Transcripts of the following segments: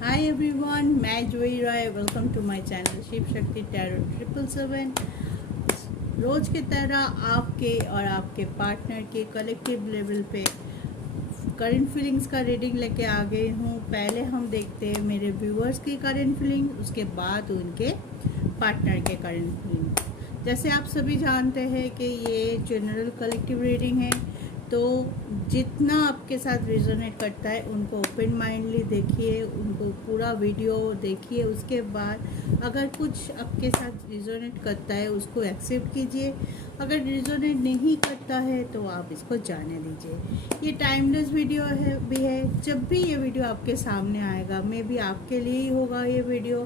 हाय everyone, मैं Joyee Rai. Welcome to my channel Shiv Shakti tarot 777। रोज की तरह आपके और आपके पार्टनर के कलेक्टिव लेवल पे करंट फीलिंग्स का रीडिंग लेके आ गई हूँ। पहले हम देखते हैं मेरे व्यूअर्स की करंट फीलिंग, उसके बाद उनके पार्टनर के करंट फीलिंग। जैसे आप सभी जानते हैं कि ये जनरल कलेक्टिव रीडिंग है, तो जितना आपके साथ रिजोनेट करता है उनको ओपन माइंडली देखिए, उनको पूरा वीडियो देखिए। उसके बाद अगर कुछ आपके साथ रिजोनेट करता है उसको एक्सेप्ट कीजिए, अगर रिजोनेट नहीं करता है तो आप इसको जाने दीजिए। ये टाइमलेस वीडियो है। जब भी ये वीडियो आपके सामने आएगा, मे बी आपके लिए ही होगा ये वीडियो।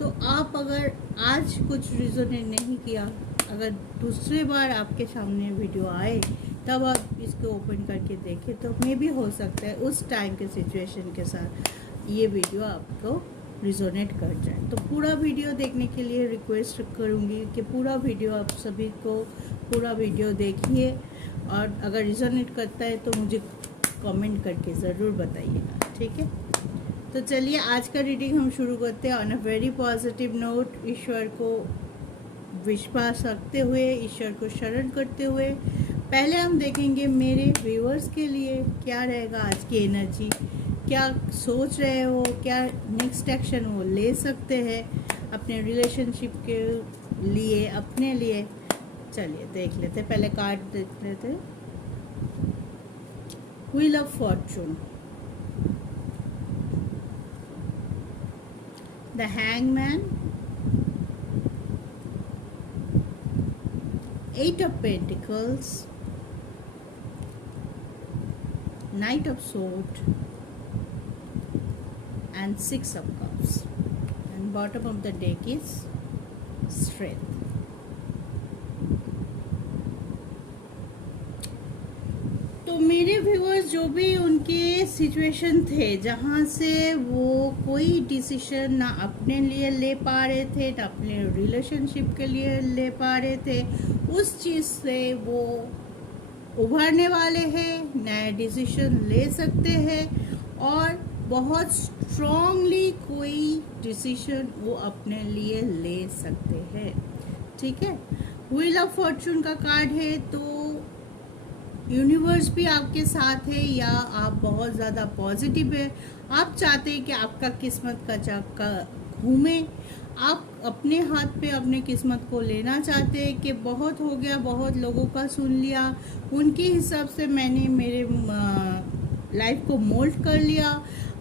तो आप अगर आज कुछ रिजोनेट नहीं किया, अगर दूसरी बार आपके सामने वीडियो आए तब आप इसको ओपन करके देखें, तो मे भी हो सकता है उस टाइम के सिचुएशन के साथ ये वीडियो आपको रिजोनेट कर जाए। तो पूरा वीडियो देखने के लिए रिक्वेस्ट करूँगी कि पूरा वीडियो आप सभी को पूरा वीडियो देखिए, और अगर रिजोनेट करता है तो मुझे कमेंट करके ज़रूर बताइएगा, ठीक है। तो चलिए आज का रीडिंग हम शुरू करते हैं on a very positive note. ईश्वर को विश्वास रखते हुए, ईश्वर को शरण करते हुए पहले हम देखेंगे मेरे व्यूअर्स के लिए क्या रहेगा आज की एनर्जी, क्या सोच रहे हो, क्या नेक्स्ट एक्शन वो ले सकते हैं अपने रिलेशनशिप के लिए, अपने लिए। चलिए देख लेते, पहले कार्ड देख लेते। Wheel of Fortune, the hangman, 8 of Pentacles, Knight of Swords, and 6 of Cups, and bottom of the deck is Strength. तो मेरे व्यूअर्स जो भी उनके सिचुएशन थे जहाँ से वो कोई डिसीजन ना अपने लिए ले पा रहे थे ना अपने रिलेशनशिप के लिए ले पा रहे थे, उस चीज़ से वो उभरने वाले हैं, नए डिसीजन ले सकते हैं और बहुत स्ट्रॉन्गली कोई डिसीजन वो अपने लिए ले सकते हैं, ठीक है। व्हील ऑफ फॉर्चून का कार्ड है, तो यूनिवर्स भी आपके साथ है या आप बहुत ज़्यादा पॉजिटिव है। आप चाहते हैं कि आपका किस्मत का चक्का घूमे, आप अपने हाथ पे अपने किस्मत को लेना चाहते हैं कि बहुत हो गया, बहुत लोगों का सुन लिया, उनके हिसाब से मैंने मेरे लाइफ को मोल्ड कर लिया।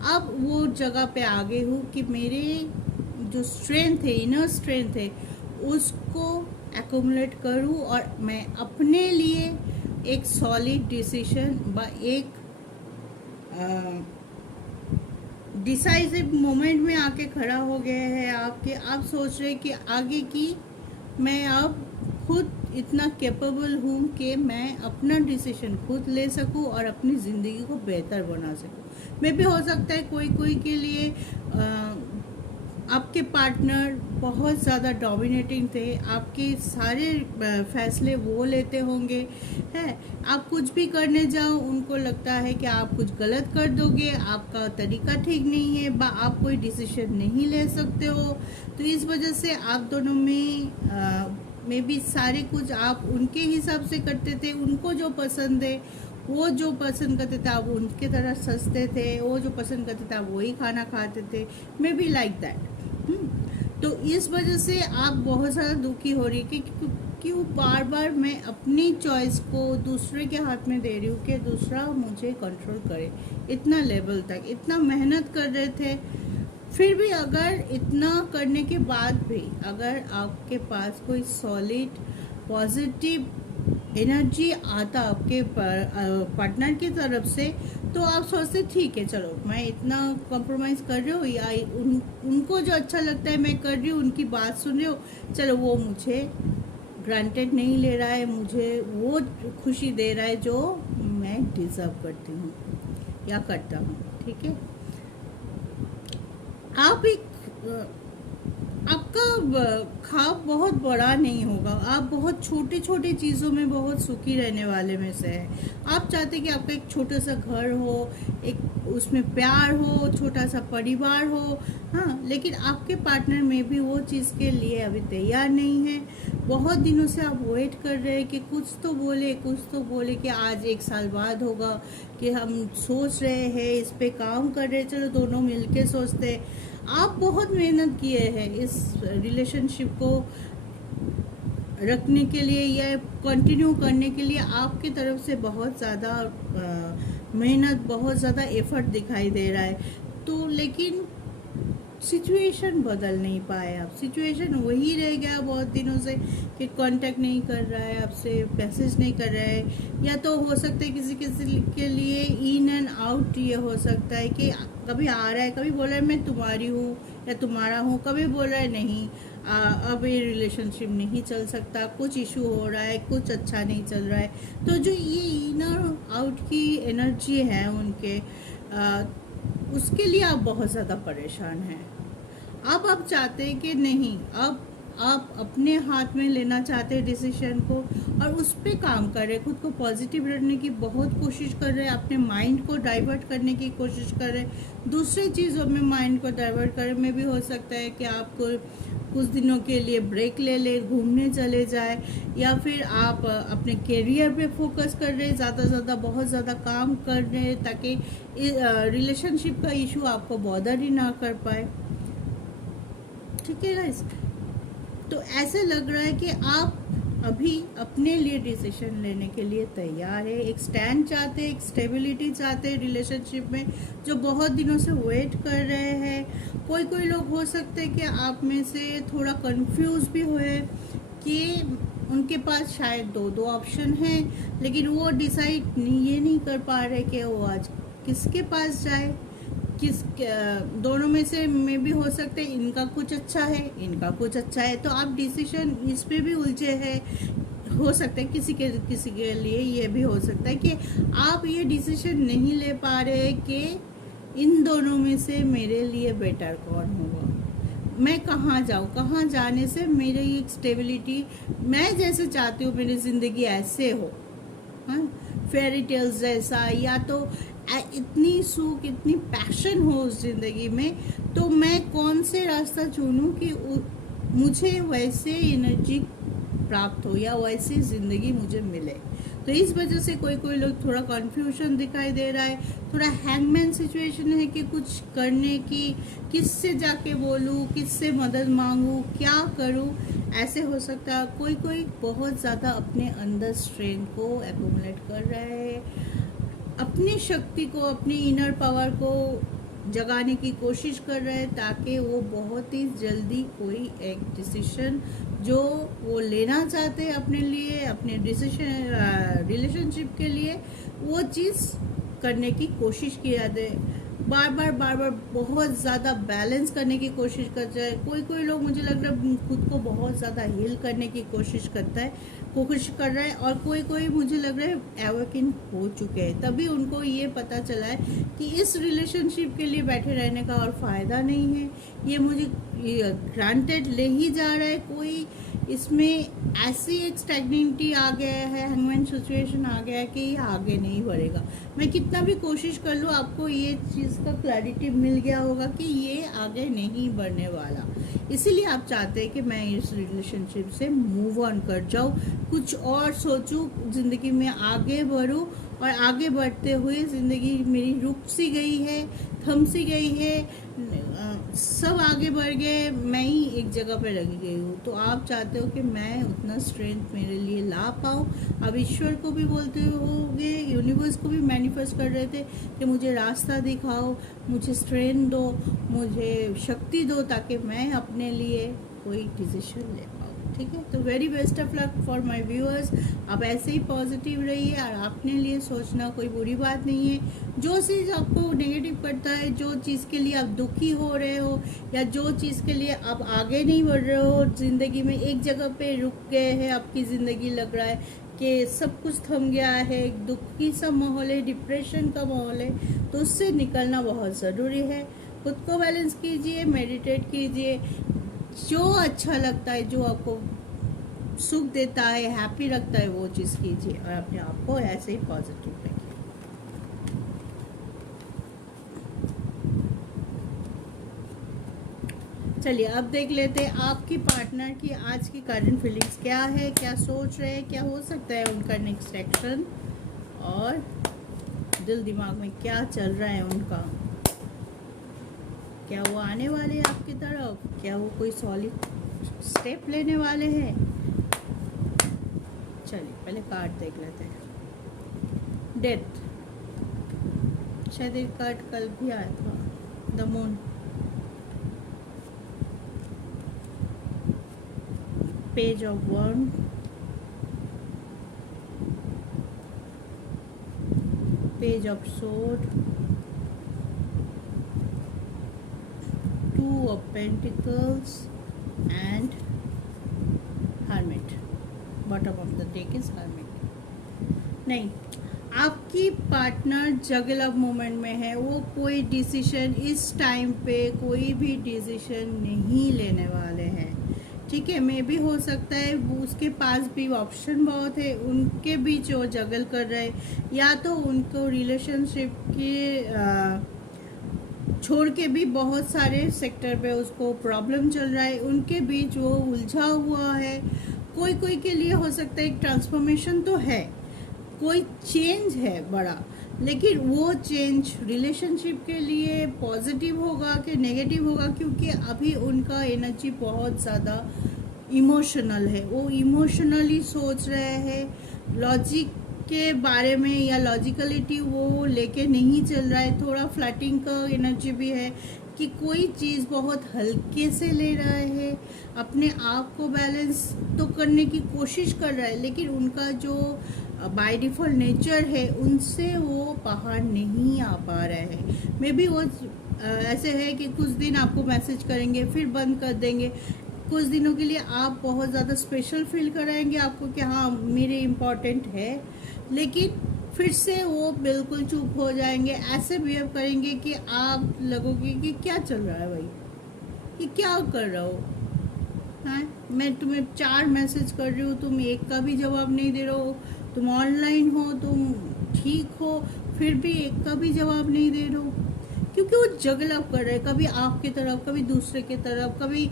अब वो जगह पे आ गई हूँ कि मेरे जो स्ट्रेंथ है, इनर स्ट्रेंथ है, उसको एक्यूमुलेट करूँ और मैं अपने लिए एक सॉलिड डिसीजन व एक डिसाइसिव मोमेंट में आके खड़ा हो गया है आपके। आप सोच रहे कि आगे की मैं अब खुद इतना कैपेबल हूँ कि मैं अपना डिसीजन खुद ले सकूँ और अपनी ज़िंदगी को बेहतर बना सकूँ। मे भी हो सकता है कोई के लिए आपके पार्टनर बहुत ज़्यादा डोमिनेटिंग थे, आपके सारे फैसले वो लेते होंगे, है। आप कुछ भी करने जाओ उनको लगता है कि आप कुछ गलत कर दोगे, आपका तरीका ठीक नहीं है, आप कोई डिसीजन नहीं ले सकते हो। तो इस वजह से आप दोनों में भी सारे कुछ आप उनके हिसाब से करते थे, उनको जो पसंद है वो जो पसंद करते थे आप उनके तरह सस्ते थे, वो जो पसंद करते थे आप वही खाना खाते थे, मे बी लाइक दैट। तो इस वजह से आप बहुत ज़्यादा दुखी हो रही कि क्यों बार बार मैं अपनी चॉइस को दूसरे के हाथ में दे रही हूँ कि दूसरा मुझे कंट्रोल करे। इतना लेवल तक इतना मेहनत कर रहे थे, फिर भी अगर इतना करने के बाद भी अगर आपके पास कोई सॉलिड पॉजिटिव एनर्जी आता आपके पार्टनर की तरफ से, तो आप सोचते ठीक है चलो मैं इतना कॉम्प्रोमाइज़ कर रही हूँ या उनको जो अच्छा लगता है मैं कर रही हूँ, उनकी बात सुन रही हूँ, चलो वो मुझे ग्रांटेड नहीं ले रहा है, मुझे वो खुशी दे रहा है जो मैं डिज़र्व करती हूँ या करता हूँ, ठीक है। आप एक आपका ख्वाब बहुत बड़ा नहीं होगा, आप बहुत छोटी छोटी चीज़ों में बहुत सुखी रहने वाले में से हैं। आप चाहते कि आपका एक छोटा सा घर हो एक उसमें प्यार हो, छोटा सा परिवार हो, हाँ, लेकिन आपके पार्टनर में भी वो चीज़ के लिए अभी तैयार नहीं है। बहुत दिनों से आप वेट कर रहे हैं कि कुछ तो बोले कि आज 1 साल बाद होगा, कि हम सोच रहे हैं, इस पे काम कर रहे हैं, चलो दोनों मिलके सोचते हैं। आप बहुत मेहनत किए हैं इस रिलेशनशिप को रखने के लिए या कंटिन्यू करने के लिए। आपकी तरफ से बहुत ज़्यादा मेहनत, बहुत ज़्यादा एफर्ट दिखाई दे रहा है, तो लेकिन सिचुएशन बदल नहीं पाए आप। सिचुएशन वही रह गया बहुत दिनों से कि कांटेक्ट नहीं कर रहा है आपसे, मैसेज नहीं कर रहा है, या तो हो सकता है किसी किसी के लिए इन एंड आउट ये हो सकता है कि कभी आ रहा है, कभी बोल रहा है मैं तुम्हारी हूँ या तुम्हारा हूँ, कभी बोल रहा है नहीं अब ये रिलेशनशिप नहीं चल सकता, कुछ इशू हो रहा है, कुछ अच्छा नहीं चल रहा है। तो जो ये इनर आउट की एनर्जी है उनके उसके लिए आप बहुत ज़्यादा परेशान हैं। अब आप चाहते हैं कि नहीं, अब आप अपने हाथ में लेना चाहते हैं डिसीजन को और उस पर काम कर रहे हैं, खुद को पॉजिटिव रखने की बहुत कोशिश कर रहे हैं, अपने माइंड को डाइवर्ट करने की कोशिश कर रहे हैं, दूसरी चीज़ों में माइंड को डाइवर्ट करने में भी हो सकता है कि आपको कुछ दिनों के लिए ब्रेक ले ले, घूमने चले जाए, या फिर आप अपने करियर पे फोकस कर रहे हैं, ज़्यादा बहुत ज़्यादा काम कर रहे हैं ताकि रिलेशनशिप का इशू आपको बॉदर ही ना कर पाए। ठीक है गाइस, तो ऐसे लग रहा है कि आप अभी अपने लिए डिसीजन लेने के लिए तैयार है, एक स्टैंड चाहते हैं, एक स्टेबिलिटी चाहते हैं रिलेशनशिप में, जो बहुत दिनों से वेट कर रहे हैं। कोई लोग हो सकते हैं कि आप में से थोड़ा कंफ्यूज भी हुए कि उनके पास शायद दो ऑप्शन हैं, लेकिन वो डिसाइड ये नहीं कर पा रहे कि वो आज किसके पास जाए, किस दोनों में से में भी हो सकता है इनका कुछ अच्छा है, इनका कुछ अच्छा है, तो आप डिसीजन इस पे भी उलझे हैं। हो सकता है किसी के लिए ये भी हो सकता है कि आप ये डिसीजन नहीं ले पा रहे कि इन दोनों में से मेरे लिए बेटर कौन होगा, मैं कहाँ जाऊँ, कहाँ जाने से मेरी एक स्टेबिलिटी, मैं जैसे चाहती हूँ मेरी ज़िंदगी ऐसे हो, हाँ, फेरी टेल्स जैसा, या तो इतनी सुख, इतनी पैशन हो उस ज़िंदगी में, तो मैं कौन से रास्ता चुनूँ कि मुझे वैसे एनर्जी प्राप्त हो या वैसी ज़िंदगी मुझे मिले। तो इस वजह से कोई लोग थोड़ा कन्फ्यूजन दिखाई दे रहा है, थोड़ा हैंगमैन सिचुएशन है कि कुछ करने की, किससे जाके बोलूँ, किससे मदद मांगूँ, क्या करूँ, ऐसे हो सकता है। कोई बहुत ज़्यादा अपने अंदर स्ट्रेंथ को एक्यूमुलेट कर रहा है, अपनी शक्ति को, अपनी इनर पावर को जगाने की कोशिश कर रहे हैं ताकि वो बहुत ही जल्दी कोई एक डिसीजन जो वो लेना चाहते हैं अपने लिए, अपने डिसीजन रिलेशनशिप के लिए, वो चीज़ करने की कोशिश किया जाए। बार बार बहुत ज़्यादा बैलेंस करने की कोशिश करता है। कोई लोग मुझे लग रहा है खुद को बहुत ज़्यादा हील करने की कोशिश कर रहा है, और कोई मुझे लग रहा है एवोकिन हो चुके हैं, तभी उनको ये पता चला है कि इस रिलेशनशिप के लिए बैठे रहने का और फ़ायदा नहीं है, ये मुझे ग्रांटेड ले ही जा रहा है। कोई इसमें ऐसी एक स्टैग्नेंटी आ गया है, हैंगमैन सिचुएशन आ गया है कि ये आगे नहीं बढ़ेगा। मैं कितना भी कोशिश कर लूँ, आपको ये चीज़ का क्लैरिटी मिल गया होगा कि ये आगे नहीं बढ़ने वाला, इसीलिए आप चाहते हैं कि मैं इस रिलेशनशिप से मूव ऑन कर जाऊँ, कुछ और सोचूं, ज़िंदगी में आगे बढ़ूं, और आगे बढ़ते हुए ज़िंदगी मेरी रुक सी गई है, थम सी गई है, सब आगे बढ़ गए, मैं ही एक जगह पे लगी गई हूँ। तो आप चाहते हो कि मैं उतना स्ट्रेंथ मेरे लिए ला पाऊँ। अब ईश्वर को भी बोलते होगे, यूनिवर्स को भी मैनिफेस्ट कर रहे थे कि मुझे रास्ता दिखाओ, मुझे स्ट्रेंथ दो, मुझे शक्ति दो, ताकि मैं अपने लिए कोई डिसीजन ले पाऊँ। ठीक है, तो very best of luck for my viewers. आप ऐसे ही पॉजिटिव रहिए, और अपने लिए सोचना कोई बुरी बात नहीं है। जो चीज़ आपको नेगेटिव करता है, जो चीज़ के लिए आप दुखी हो रहे हो, या जो चीज़ के लिए आप आगे नहीं बढ़ रहे हो, ज़िंदगी में एक जगह पे रुक गए हैं, आपकी ज़िंदगी लग रहा है कि सब कुछ थम गया है, एक दुखी सा माहौल है, डिप्रेशन का माहौल है, तो उससे निकलना बहुत ज़रूरी है। खुद को बैलेंस कीजिए, मेडिटेट कीजिए, जो अच्छा लगता है, जो आपको सुख देता है, हैप्पी रखता है, वो चीज़ कीजिए, और अपने आप को ऐसे ही पॉजिटिव रखिए। चलिए अब देख लेते हैं आपकी पार्टनर की आज की करंट फीलिंग्स क्या है, क्या सोच रहे हैं, क्या हो सकता है उनका नेक्स्ट एक्शन, और दिल दिमाग में क्या चल रहा है उनका। क्या वो आने वाले हैं आपकी तरफ, क्या वो कोई सॉलिड स्टेप लेने वाले हैं। चलिए पहले कार्ड देख लेते हैं। डेथ, शायद एक कार्ड कल भी आया था, the moon, page of one, page of sword, two of pentacles and hermit. Bottom of the deck is hermit. नहीं, आपकी पार्टनर जगल अप मोमेंट में है। वो कोई डिसीजन इस टाइम पे कोई भी डिसीजन नहीं लेने वाले हैं, ठीक है। मे भी हो सकता है उसके पास भी ऑप्शन बहुत है, उनके बीच वो जगल कर रहे हैं, या तो उनको रिलेशनशिप के छोड़ के भी बहुत सारे सेक्टर पे उसको प्रॉब्लम चल रहा है, उनके बीच वो उलझा हुआ है। कोई कोई के लिए हो सकता है एक ट्रांसफॉर्मेशन तो है, कोई चेंज है बड़ा, लेकिन वो चेंज रिलेशनशिप के लिए पॉजिटिव होगा कि नेगेटिव होगा, क्योंकि अभी उनका एनर्जी बहुत ज़्यादा इमोशनल है। वो इमोशनली सोच रहे हैं, लॉजिक के बारे में या लॉजिकलिटी वो लेके नहीं चल रहा है। थोड़ा फ्लर्टिंग का एनर्जी भी है कि कोई चीज़ बहुत हल्के से ले रहा है, अपने आप को बैलेंस तो करने की कोशिश कर रहा है, लेकिन उनका जो बाय डिफ़ॉल्ट नेचर है उनसे वो बाहर नहीं आ पा रहा है। मे बी वो ऐसे है कि कुछ दिन आपको मैसेज करेंगे फिर बंद कर देंगे, कुछ दिनों के लिए आप बहुत ज़्यादा स्पेशल फील कराएंगे आपको कि हाँ मेरे इम्पोर्टेंट है, लेकिन फिर से वो बिल्कुल चुप हो जाएंगे, ऐसे बिहेव करेंगे कि आप लगोगे कि क्या चल रहा है भाई, ये क्या कर रहा हो, हाँ मैं तुम्हें 4 मैसेज कर रही हूँ, तुम एक का भी जवाब नहीं दे रहे हो, तुम ऑनलाइन हो, तुम ठीक हो, फिर भी एक का भी जवाब नहीं दे रहे हो। क्योंकि वो जगल अप कर रहे हैं, कभी आपकी तरफ, कभी दूसरे की तरफ, कभी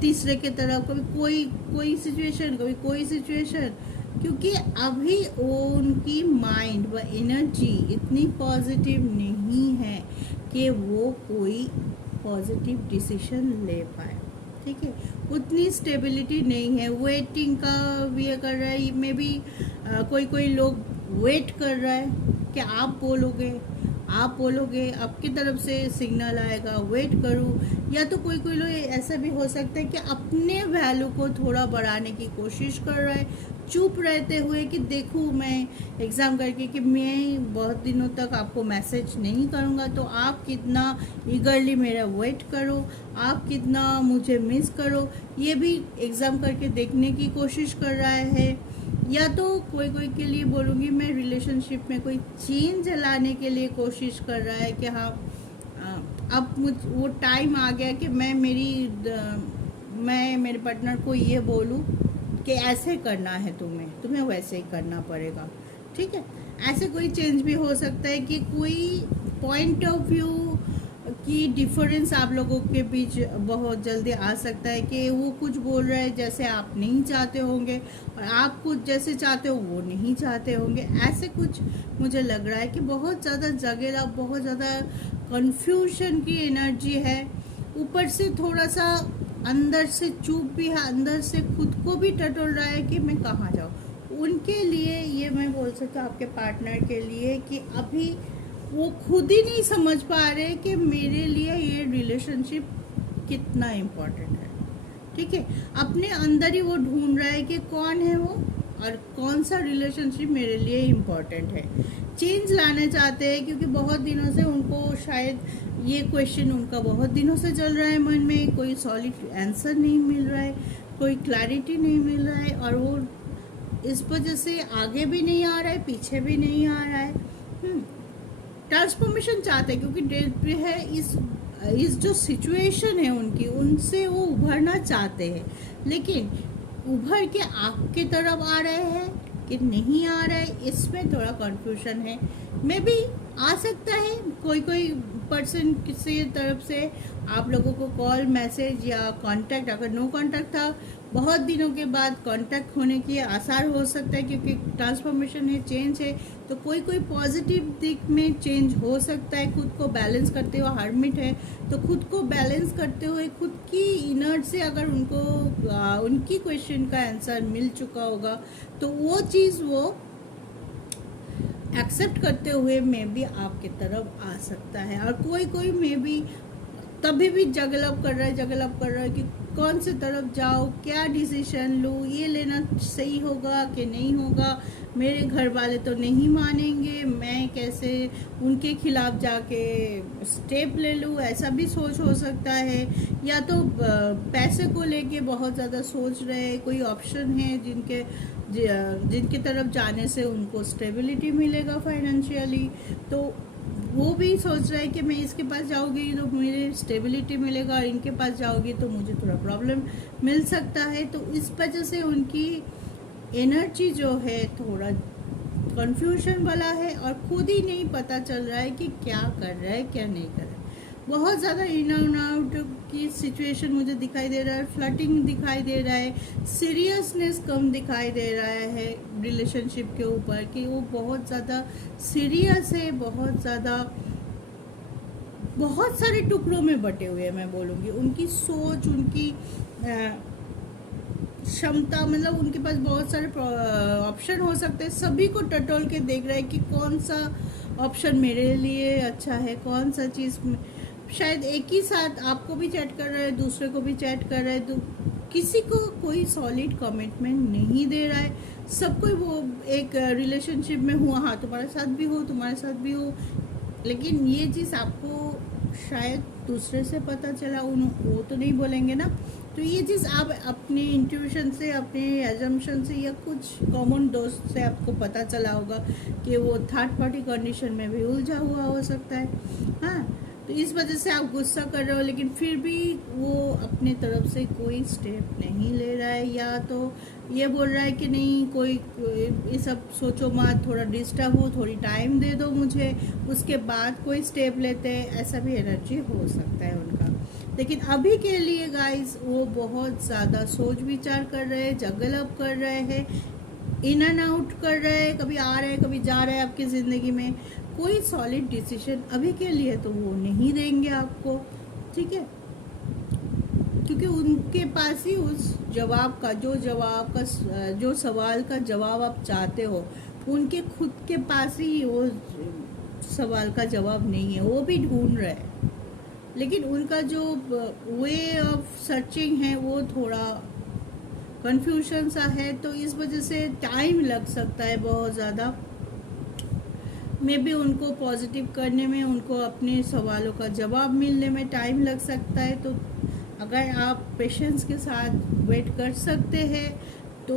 तीसरे की तरफ, कभी कोई सिचुएशन, कभी कोई सिचुएशन, क्योंकि अभी उनकी माइंड व एनर्जी इतनी पॉजिटिव नहीं है कि वो कोई पॉजिटिव डिसीजन ले पाए, ठीक है। उतनी स्टेबिलिटी नहीं है, वेटिंग का भी कर रहा है। मे भी कोई लोग वेट कर रहा है कि आप बोलोगे, आपकी तरफ से सिग्नल आएगा, वेट करूँ। या तो कोई लोग ऐसा भी हो सकता है कि अपने वैल्यू को थोड़ा बढ़ाने की कोशिश कर रहा है, चुप रहते हुए कि देखूँ मैं एग्ज़ाम करके कि मैं बहुत दिनों तक आपको मैसेज नहीं करूँगा, तो आप कितना ईगरली मेरा वेट करो, आप कितना मुझे मिस करो, ये भी एग्ज़ाम करके देखने की कोशिश कर रहा है। या तो कोई के लिए बोलूँगी मैं रिलेशनशिप में कोई चेंज लाने के लिए कोशिश कर रहा है कि हाँ अब वो टाइम आ गया कि मैं मेरे पार्टनर को ये बोलूँ कि ऐसे करना है, तुम्हें वैसे ही करना पड़ेगा, ठीक है। ऐसे कोई चेंज भी हो सकता है कि कोई पॉइंट ऑफ व्यू की डिफरेंस आप लोगों के बीच बहुत जल्दी आ सकता है कि वो कुछ बोल रहे हैं जैसे आप नहीं चाहते होंगे, और आप कुछ जैसे चाहते हो वो नहीं चाहते होंगे। ऐसे कुछ मुझे लग रहा है कि बहुत ज़्यादा जगेला, बहुत ज़्यादा कंफ्यूजन की एनर्जी है। ऊपर से थोड़ा सा अंदर से चुप भी है, अंदर से खुद को भी टटोल रहा है कि मैं कहाँ जाऊँ। उनके लिए ये मैं बोल सकता हूँ, आपके पार्टनर के लिए, कि अभी वो खुद ही नहीं समझ पा रहे कि मेरे लिए ये रिलेशनशिप कितना इम्पोर्टेंट है, ठीक है। अपने अंदर ही वो ढूंढ रहा है कि कौन है वो और कौन सा रिलेशनशिप मेरे लिए इम्पोर्टेंट है। चेंज लाना चाहते हैं क्योंकि बहुत दिनों से उनको शायद ये क्वेश्चन उनका बहुत दिनों से चल रहा है मन में, कोई सॉलिड आंसर नहीं मिल रहा है, कोई क्लैरिटी नहीं मिल रहा है, और वो इस वजह से आगे भी नहीं आ रहा है, पीछे भी नहीं आ रहा है। ट्रांसफॉर्मेशन चाहते हैं क्योंकि डेट पे है, इस जो सिचुएशन है उनकी, उनसे वो उभरना चाहते हैं, लेकिन उभर के आपके तरफ आ रहे हैं कि नहीं आ रहा है, इसमें थोड़ा कंफ्यूजन है। मे बी आ सकता है कोई पर्सन किसी तरफ से आप लोगों को कॉल, मैसेज या कांटेक्ट, अगर नो कांटेक्ट था, बहुत दिनों के बाद कांटेक्ट होने की आसार हो सकता है, क्योंकि ट्रांसफॉर्मेशन है, चेंज है, तो कोई कोई पॉजिटिव दिख में चेंज हो सकता है। खुद को बैलेंस करते हुए, हर्मिट है तो खुद को बैलेंस करते हुए, खुद की इनर से अगर उनको उनकी क्वेश्चन का आंसर मिल चुका होगा, तो वो चीज़ वो एक्सेप्ट करते हुए में भी आपके तरफ आ सकता है। और कोई कोई में भी तभी भी जगल अप कर रहा है कि कौन से तरफ जाओ, क्या डिसीजन लूँ, ये लेना सही होगा कि नहीं होगा, मेरे घर वाले तो नहीं मानेंगे, मैं कैसे उनके खिलाफ जाके स्टेप ले लूँ, ऐसा भी सोच हो सकता है। या तो पैसे को लेके बहुत ज़्यादा सोच रहे हैं, कोई ऑप्शन है जिनके तरफ जाने से उनको स्टेबिलिटी मिलेगा फाइनेंशियली, तो वो भी सोच रहा है कि मैं इसके पास जाऊँगी तो मुझे स्टेबिलिटी मिलेगा, और इनके पास जाऊँगी तो मुझे थोड़ा प्रॉब्लम मिल सकता है। तो इस वजह से उनकी एनर्जी जो है थोड़ा कंफ्यूजन वाला है, और खुद ही नहीं पता चल रहा है कि क्या कर रहा है, क्या नहीं कर रहा है। बहुत ज़्यादा इन एंड आउट की सिचुएशन मुझे दिखाई दे रहा है, फ्लर्टिंग दिखाई दे रहा है, सीरियसनेस कम दिखाई दे रहा है रिलेशनशिप के ऊपर, कि वो बहुत ज़्यादा सीरियस है, बहुत सारे टुकड़ों में बटे हुए हैं। मैं बोलूँगी उनकी सोच, उनकी क्षमता, मतलब उनके पास बहुत सारे ऑप्शन हो सकते हैं, सभी को टटोल के देख रहा है कि कौन सा ऑप्शन मेरे लिए अच्छा है, कौन सा चीज़। शायद एक ही साथ आपको भी चैट कर रहा है, दूसरे को भी चैट कर रहा है, तो किसी को कोई सॉलिड कमिटमेंट नहीं दे रहा है। सब कोई वो एक रिलेशनशिप में हुआ, हाँ तुम्हारे साथ भी हो, लेकिन ये चीज़ आपको शायद दूसरे से पता चला, वो तो नहीं बोलेंगे ना। तो ये चीज़ आप अपने इंट्यूशन से, अपने एजम्पशन से, या कुछ कॉमन दोस्त से आपको पता चला होगा कि वो थर्ड पार्टी कंडीशन में भी उलझा हुआ हो सकता है। हाँ, तो इस वजह से आप गुस्सा कर रहे हो, लेकिन फिर भी वो अपने तरफ से कोई स्टेप नहीं ले रहा है, या तो ये बोल रहा है कि नहीं कोई ये सब सोचो मत, थोड़ा डिस्टर्ब हो, थोड़ी टाइम दे दो मुझे, उसके बाद कोई स्टेप लेते हैं, ऐसा भी एनर्जी हो सकता है उनका। लेकिन अभी के लिए गाइस वो बहुत ज़्यादा सोच विचार कर रहे हैं, जगल अप कर रहे हैं, इन एंड आउट कर रहे हैं, कभी आ रहे हैं कभी जा रहे हैं आपकी ज़िंदगी में। कोई सॉलिड डिसीजन अभी के लिए तो वो नहीं देंगे आपको, ठीक है, क्योंकि उनके पास ही उस जवाब का जो सवाल का जवाब आप चाहते हो, उनके खुद के पास ही वो सवाल का जवाब नहीं है, वो भी ढूंढ रहे हैं। लेकिन उनका जो वे ऑफ सर्चिंग है वो थोड़ा कंफ्यूजन सा है, तो इस वजह से टाइम लग सकता है बहुत ज़्यादा। मे बी उनको पॉजिटिव करने में, उनको अपने सवालों का जवाब मिलने में टाइम लग सकता है। तो अगर आप पेशेंस के साथ वेट कर सकते हैं तो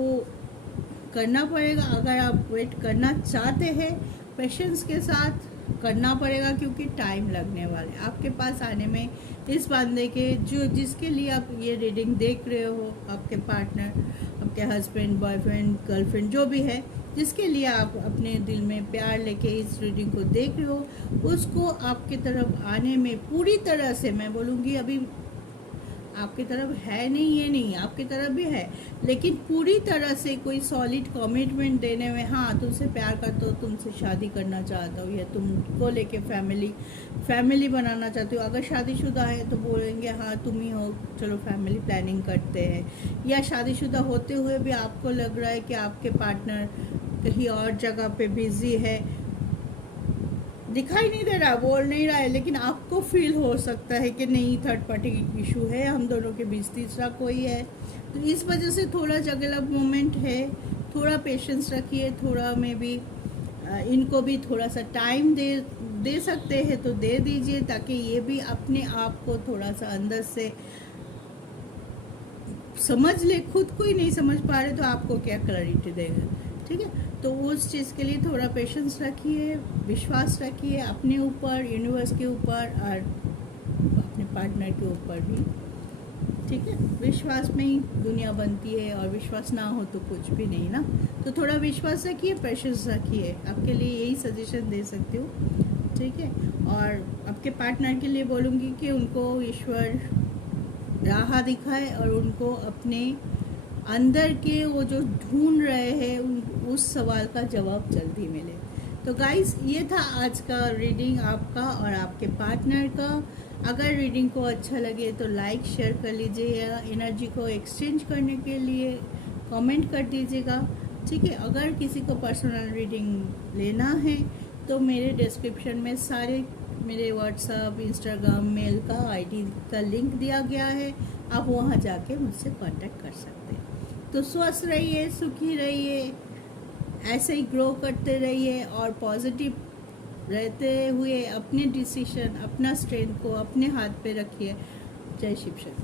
करना पड़ेगा। अगर आप वेट करना चाहते हैं, पेशेंस के साथ करना पड़ेगा, क्योंकि टाइम लगने वाले आपके पास आने में। इस बंदे के जिसके लिए आप ये रीडिंग देख रहे हो, आपके पार्टनर, आपके हस्बैंड, बॉयफ्रेंड, गर्लफ्रेंड, जो भी है, जिसके लिए आप अपने दिल में प्यार लेके इस रीडिंग को देख रहे हो, उसको आपके तरफ आने में पूरी तरह से, मैं बोलूँगी अभी आपकी तरफ है नहीं, ये नहीं, आपकी तरफ भी है, लेकिन पूरी तरह से कोई सॉलिड कमिटमेंट देने में, हाँ तुमसे प्यार करता हूँ, तुमसे शादी करना चाहता हूँ, या तुमको लेके फैमिली बनाना चाहती हो। अगर शादीशुदा है तो बोलेंगे हाँ तुम ही हो, चलो फैमिली प्लानिंग करते हैं। या शादीशुदा होते हुए भी आपको लग रहा है कि आपके पार्टनर कहीं और जगह पे बिजी है, दिखाई नहीं दे रहा, बोल नहीं रहा है, लेकिन आपको फील हो सकता है कि नहीं थर्ड पार्टी इशू है, हम दोनों के बीच तीसरा कोई है। तो इस वजह से थोड़ा जगल अप मोमेंट है, थोड़ा पेशेंस रखिए, थोड़ा में भी इनको भी थोड़ा सा टाइम दे सकते हैं तो दे दीजिए, ताकि ये भी अपने आप को थोड़ा सा अंदर से समझ ले। खुद को ही नहीं समझ पा रहे तो आपको क्या क्लैरिटी देगा, ठीक है। तो उस चीज़ के लिए थोड़ा पेशेंस रखिए, विश्वास रखिए अपने ऊपर, यूनिवर्स के ऊपर, और अपने पार्टनर के ऊपर भी, ठीक है। विश्वास में ही दुनिया बनती है, और विश्वास ना हो तो कुछ भी नहीं ना। तो थोड़ा विश्वास रखिए, पेशेंस रखिए, आपके लिए यही सजेशन दे सकती हूँ। ठीक है। और आपके पार्टनर के लिए बोलूँगी कि उनको ईश्वर राह दिखाए और उनको अपने अंदर के वो जो ढूंढ रहे हैं उस सवाल का जवाब जल्दी मिले। तो गाइस, ये था आज का रीडिंग आपका और आपके पार्टनर का। अगर रीडिंग को अच्छा लगे तो लाइक शेयर कर लीजिएगा, एनर्जी को एक्सचेंज करने के लिए कमेंट कर दीजिएगा, ठीक है। अगर किसी को पर्सनल रीडिंग लेना है तो मेरे डिस्क्रिप्शन में सारे मेरे व्हाट्सअप, इंस्टाग्राम, मेल का आईडी का लिंक दिया गया है, आप वहाँ जाके मुझसे कांटेक्ट कर सकते हैं। तो स्वस्थ रहिए, सुखी रहिए, ऐसे ही ग्रो करते रहिए और पॉजिटिव रहते हुए अपने डिसीजन, अपना स्ट्रेंथ को अपने हाथ पे रखिए। जय शिव शक्ति।